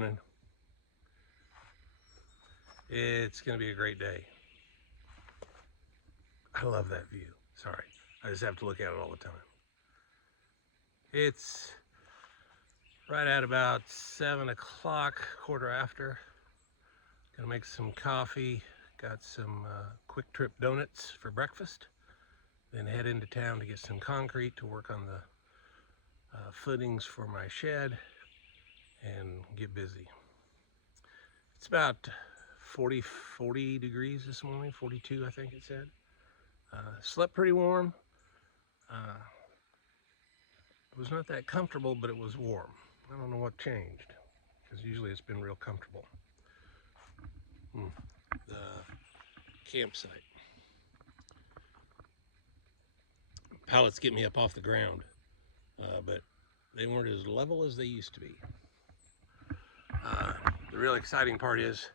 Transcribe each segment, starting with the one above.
morning. It's gonna be a great day. I love that view. Sorry, I just have to look at it all the time. It's right at about 7 o'clock, quarter after. Gonna make some coffee. Got some quick trip donuts for breakfast. Then head into town to get some concrete to work on the footings for my shed and get busy. It's about 40 degrees this morning, 42 I think it said. Slept pretty warm. It was not that comfortable, but it was warm. I don't know what changed, because usually it's been real comfortable. The campsite. Pallets get me up off the ground, but they weren't as level as they used to be. The real exciting part is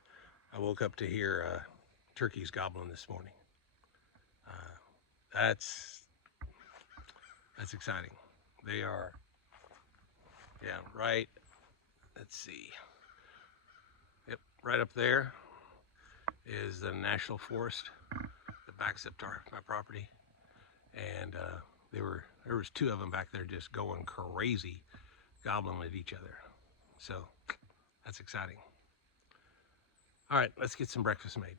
I woke up to hear turkeys gobbling this morning. That's exciting. They are, yeah, right, let's see. Yep, right up there is the national forest that backs up to my property. And there was 2 of them back there just going crazy, gobbling at each other. So that's exciting. All right, let's get some breakfast made.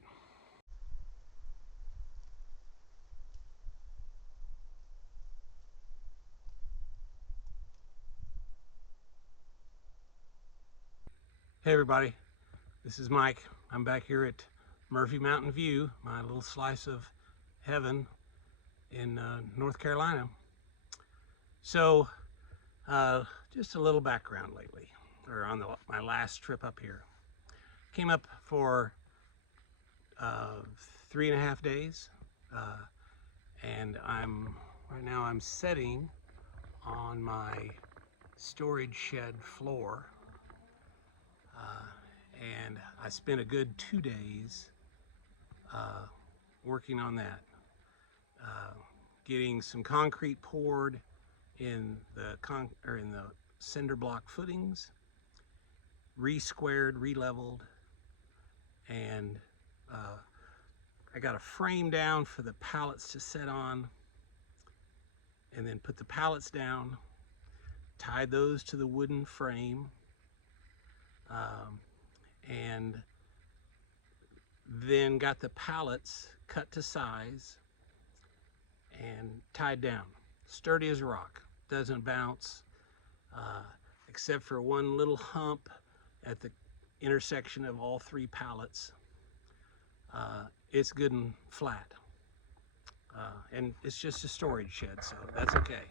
Hey everybody, this is Mike. I'm back here at Murphy Mountain View, my little slice of heaven in North Carolina. So just a little background lately, or on my last trip up here. Came up for 3.5 days, and right now I'm setting on my storage shed floor, and I spent a good 2 days working on that, getting some concrete poured in the cinder block footings, re-squared, re-leveled, and I got a frame down for the pallets to set on, and then put the pallets down, tied those to the wooden frame, and then got the pallets cut to size and tied down. Sturdy as a rock, doesn't bounce, except for one little hump at the intersection of all 3 pallets. It's good and flat, and it's just a storage shed, so that's okay.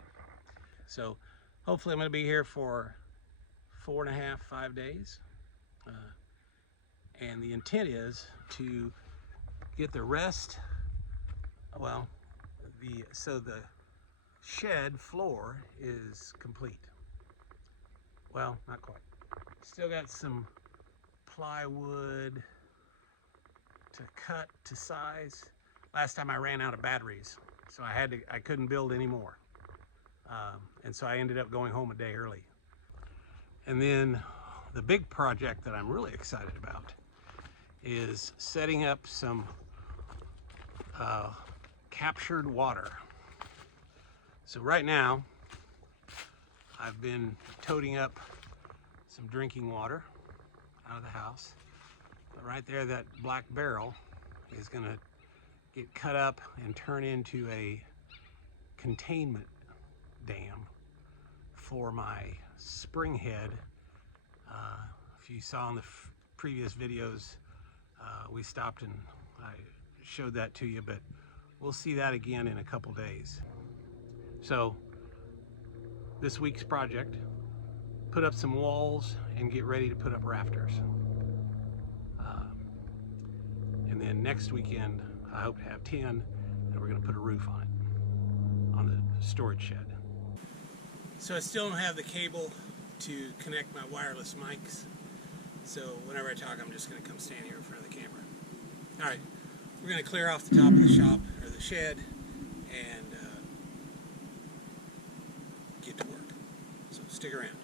So hopefully I'm going to be here for 4.5, 5 days, and the intent is to get the rest, well, so the shed floor is complete. Well, not quite. Still got some plywood to cut to size. Last time I ran out of batteries, so I couldn't build any more, and so I ended up going home a day early. And then the big project that I'm really excited about is setting up some captured water. So right now I've been toting up some drinking water out of the house. But right there, that black barrel is going to get cut up and turn into a containment dam for my Springhead. If you saw in the previous videos, we stopped and I showed that to you, but we'll see that again in a couple days. So this week's project, put up some walls and get ready to put up rafters. And then next weekend, I hope to have 10, and we're going to put a roof on it, on the storage shed. So I still don't have the cable to connect my wireless mics, so whenever I talk, I'm just going to come stand here in front of the camera. All right, we're going to clear off the top of the shop, or the shed, and get to work. So stick around.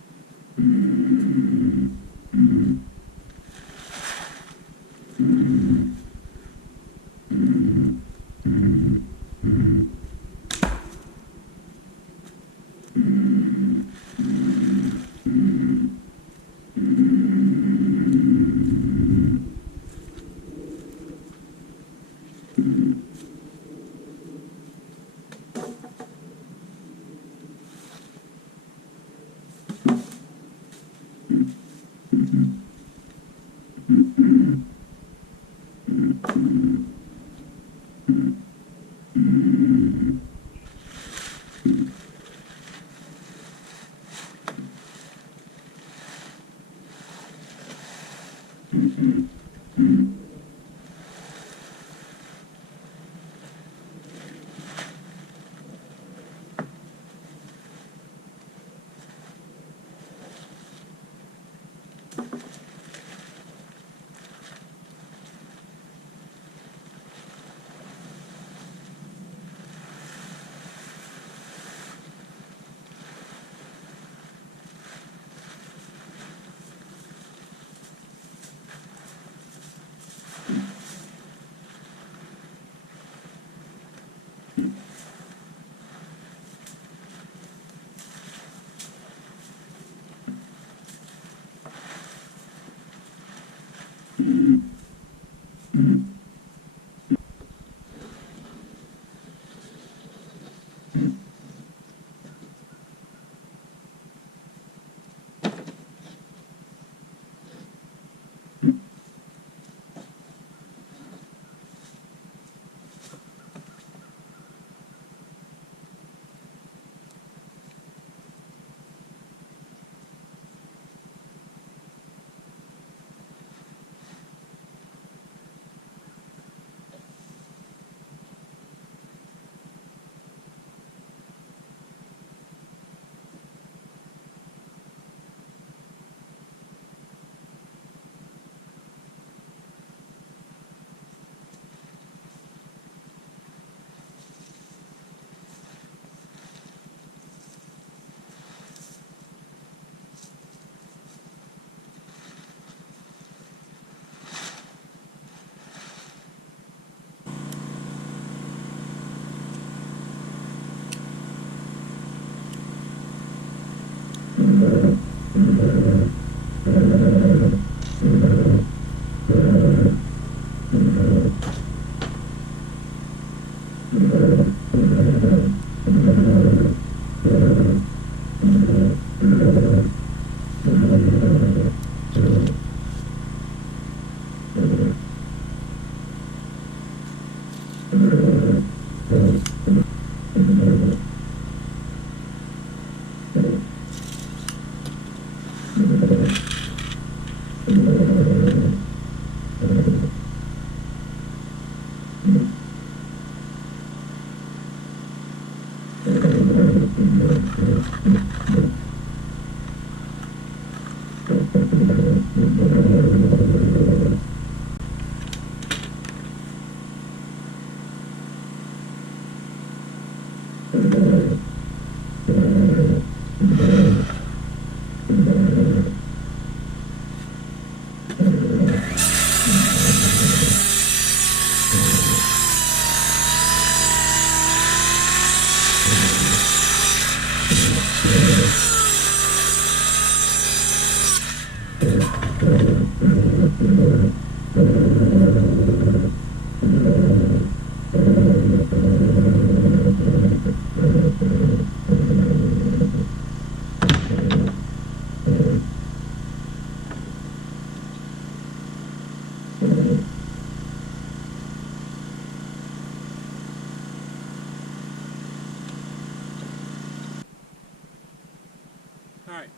Alright,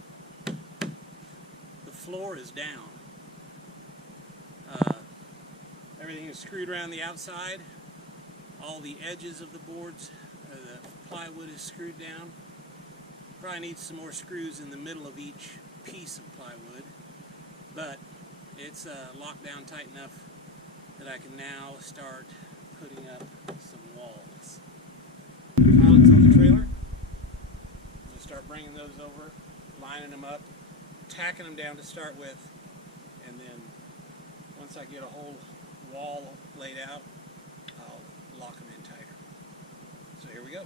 the floor is down. Everything is screwed around the outside. All the edges of the boards, the plywood is screwed down. Probably needs some more screws in the middle of each piece of plywood, but it's locked down tight enough that I can now start putting up some walls. Pallets on the trailer. I'll start bringing those over, lining them up, tacking them down to start with, and then once I get a whole wall laid out, I'll lock them in tighter. So here we go.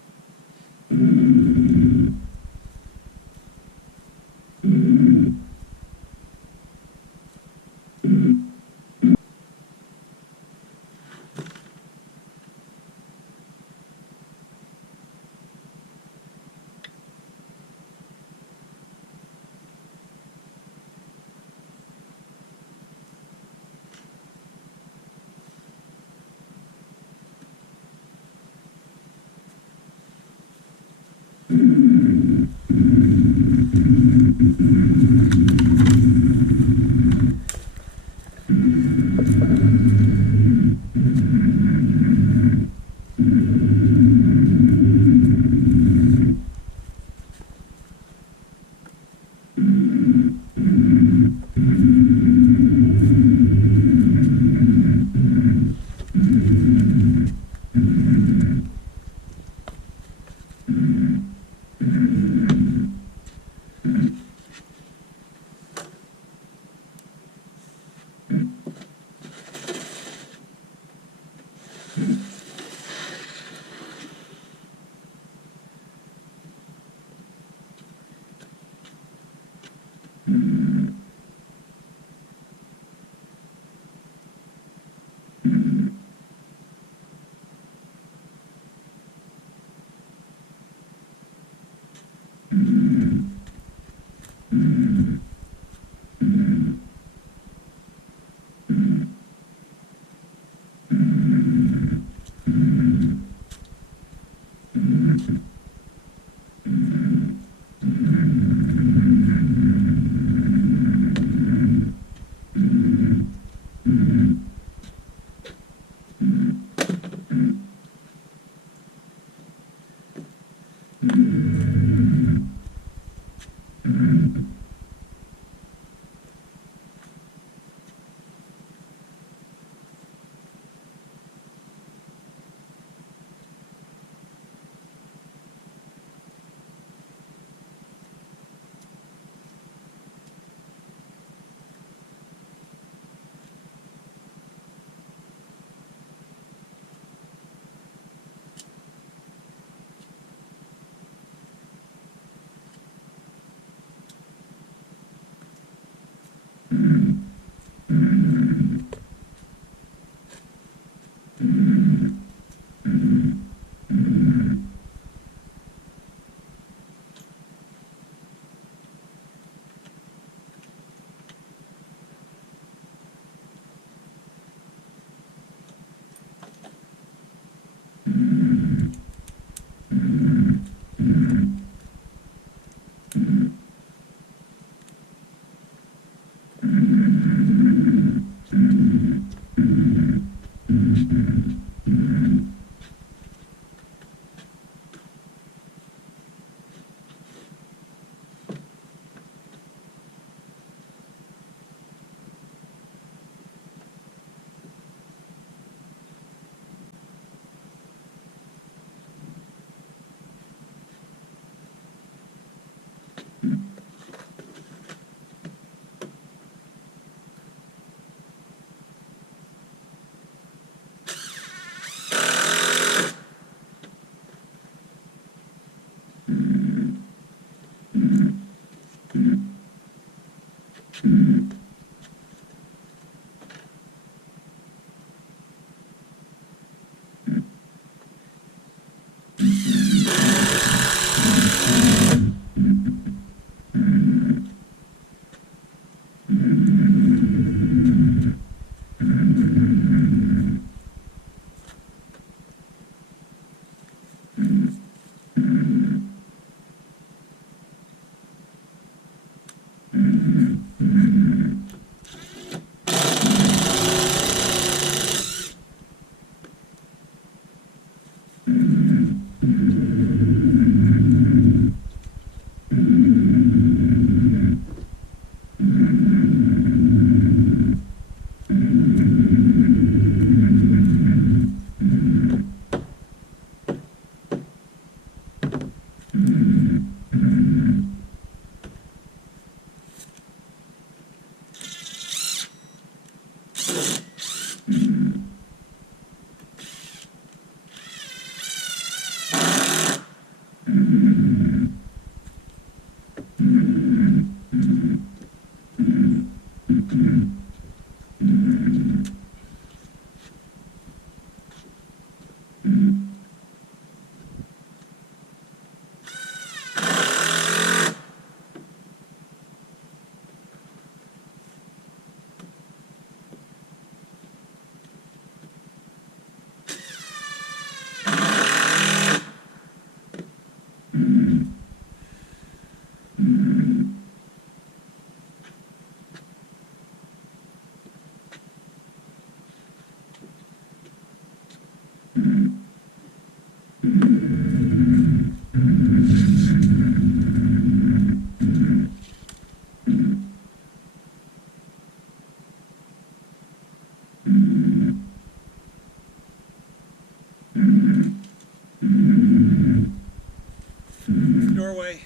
Doorway,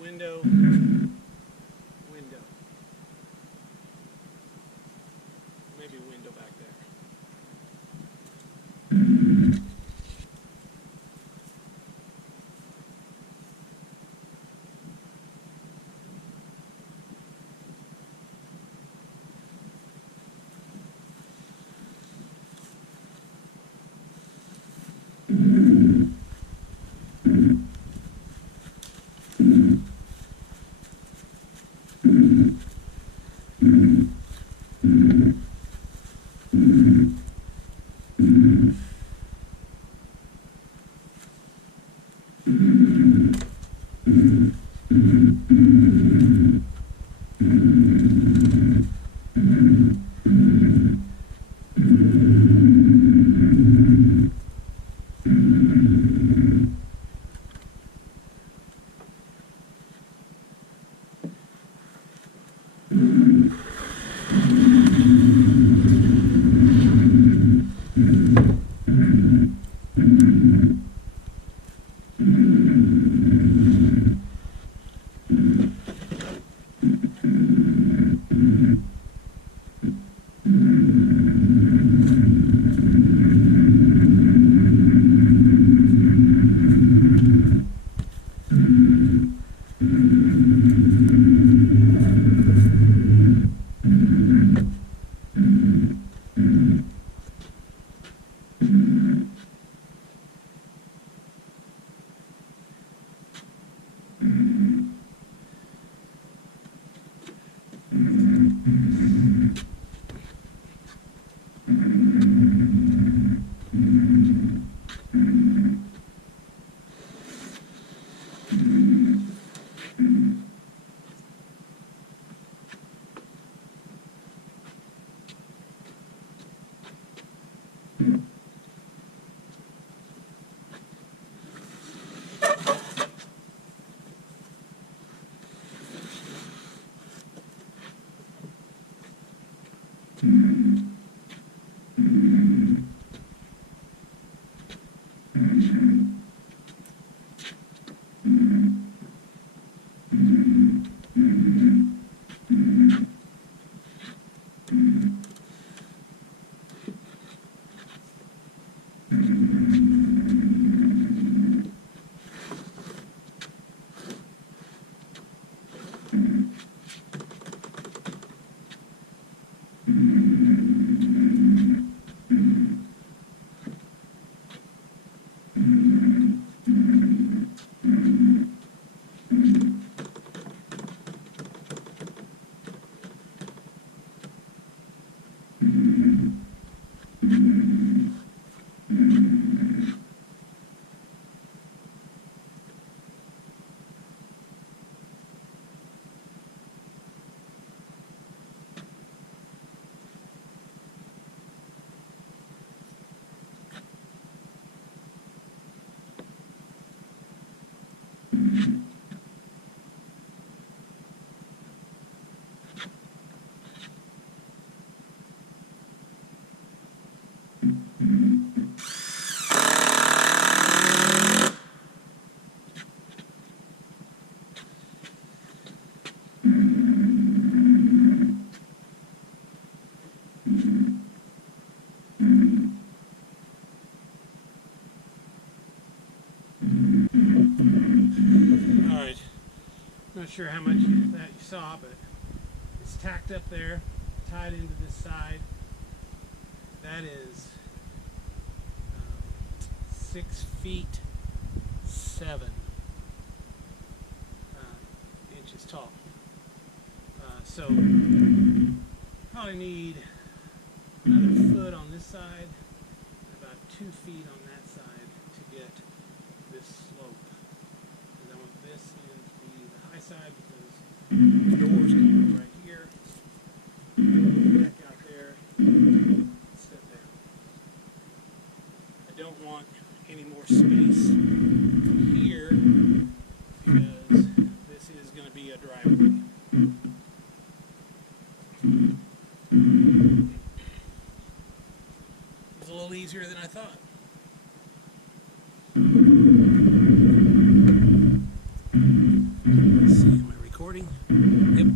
window, window. Maybe a window back there. Alright, not sure how much that you saw, but it's tacked up there, tied into this side. That is 6 feet 7 inches tall. So probably need another foot on this side, about 2 feet on that side to get this slope. And I want this end to be the high side because the door's going to go right here. Back out there, step down. I don't want any more space here because this is going to be a driveway. It was a little easier than I thought. Let's see, am I recording? Yep.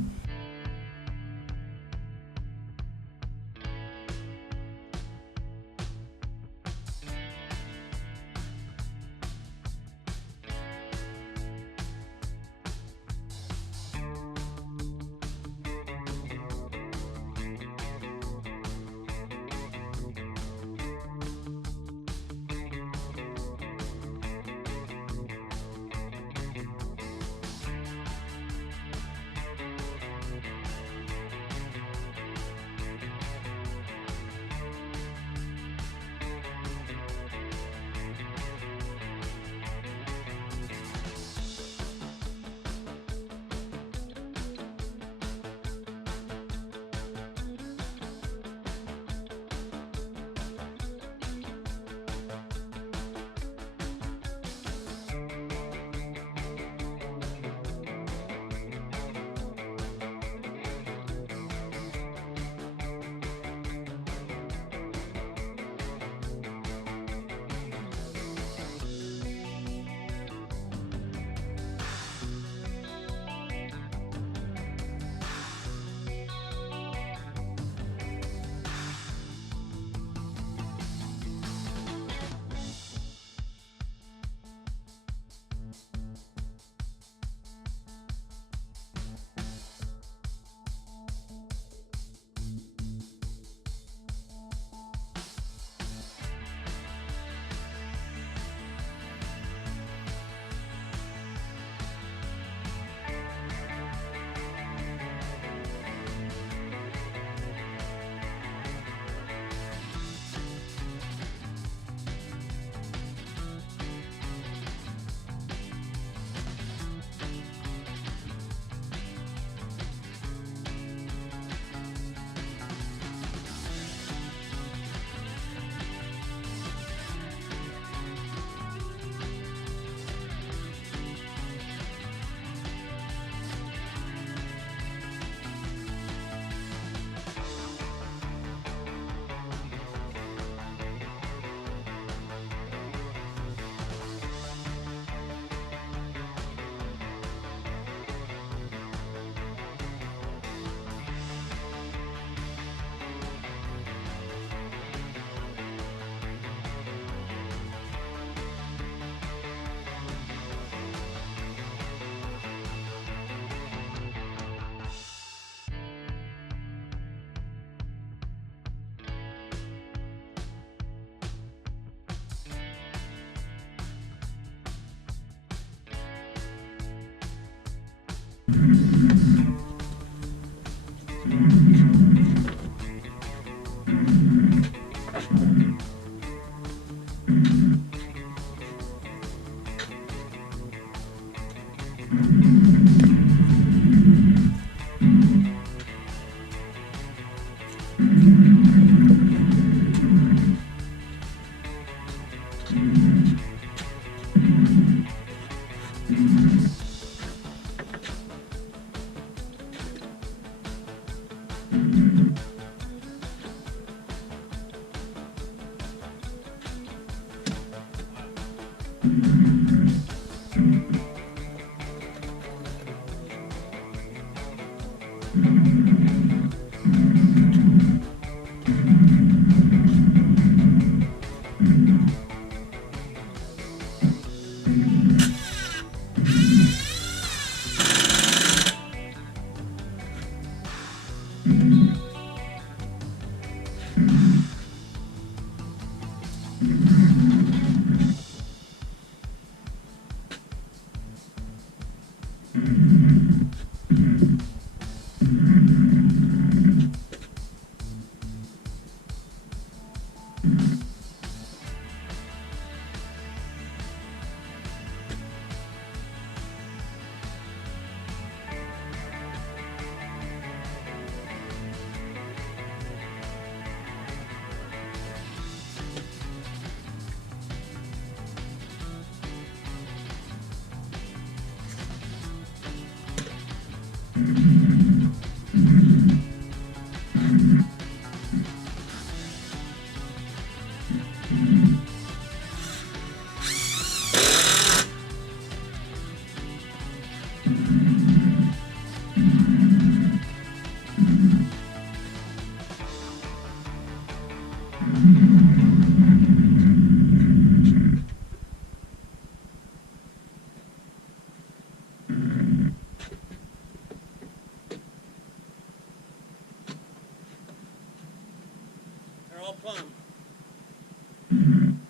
They're all plumb.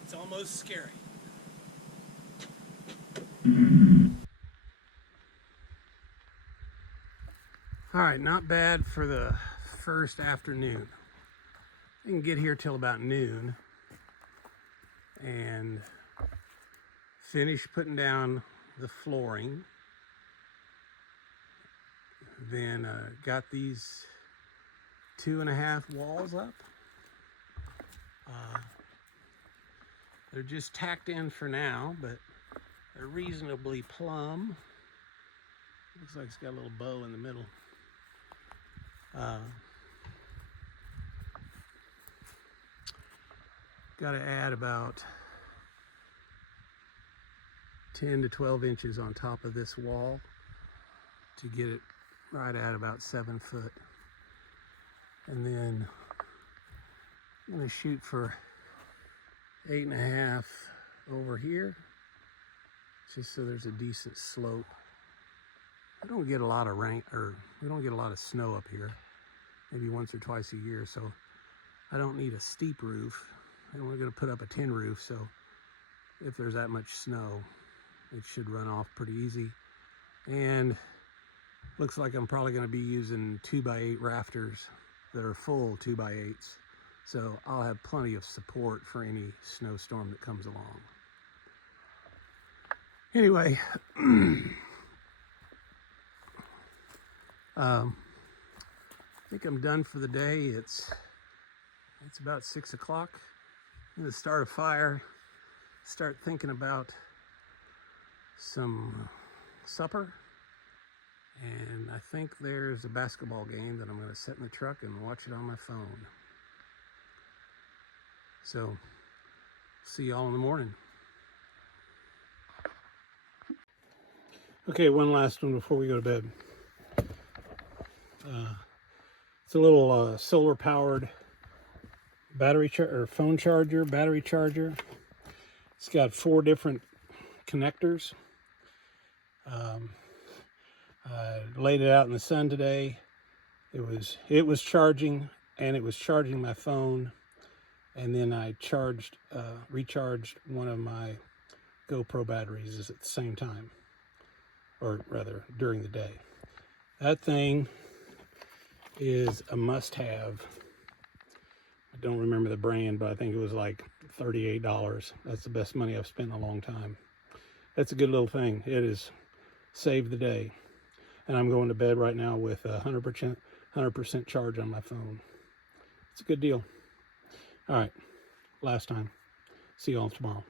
It's almost scary. All right, not bad for the first afternoon. I didn't get here till about noon and finished putting down the flooring. Then got these 2.5 walls up. They're just tacked in for now, but they're reasonably plumb. Looks like it's got a little bow in the middle. Got to add about 10 to 12 inches on top of this wall to get it right at about 7 foot. And then I'm going to shoot for 8.5 over here, just so there's a decent slope. I don't get a lot of rain, or we don't get a lot of snow up here, maybe once or twice a year, so I don't need a steep roof. And we're going to put up a tin roof, so if there's that much snow, it should run off pretty easy. And looks like I'm probably going to be using 2x8 rafters that are full 2x8s, so I'll have plenty of support for any snowstorm that comes along. Anyway, I think I'm done for the day. It's about 6 o'clock. I'm going to start a fire, start thinking about some supper, and I think there's a basketball game that I'm going to set in the truck and watch it on my phone. So, see y'all in the morning. Okay, one last one before we go to bed. It's a little solar-powered battery phone charger, battery charger. It's got 4 different connectors. I laid it out in the sun today. It was charging, and it was charging my phone, and then I recharged one of my GoPro batteries at the same time, or rather during the day. That thing is a must-have. I don't remember the brand, but I think it was like $38. That's the best money I've spent in a long time. That's a good little thing. It has saved the day. And I'm going to bed right now with a 100% charge on my phone. It's a good deal. All right, last time. See y'all tomorrow.